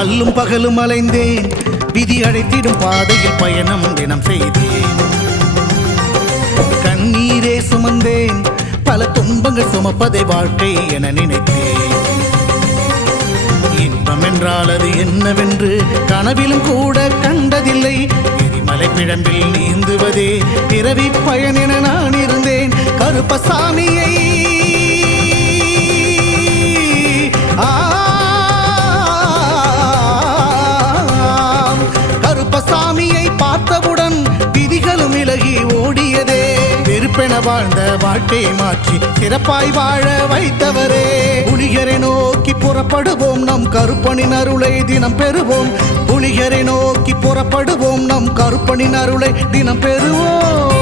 அல்லும் பகலும் அலைந்தேன், விதி அழைத்திடும் பாதையில் பயணம் தினம் செய்தேன். கண்ணீரே சுமந்தேன், பல துன்பங்கள் சுமப்பதை வாழ்க்கை என நினைத்தேன். இன்பம் என்றால் அது என்னவென்று கனவிலும் கூட கண்டதில்லை. எரிமலை பிழம்பில் நீந்துவதே பிறவி பயன் என நான் இருந்தேன். கருப்பசாமியை கருப்பசாமியை பார்த்தவுடன் விதிகளும் விலகி ஓடியதே. வெறுப்பென வாழ்ந்த வாழ்க்கையை மாற்றி சிறப்பாய் வாழ வைத்தவரே. புலிகரை நோக்கி புறப்படுவோம், நம் கருப்பனின் அருளை தினம் பெறுவோம். புலிகரை நோக்கி புறப்படுவோம், நம் கருப்பனின் அருளை தினம் பெறுவோம்.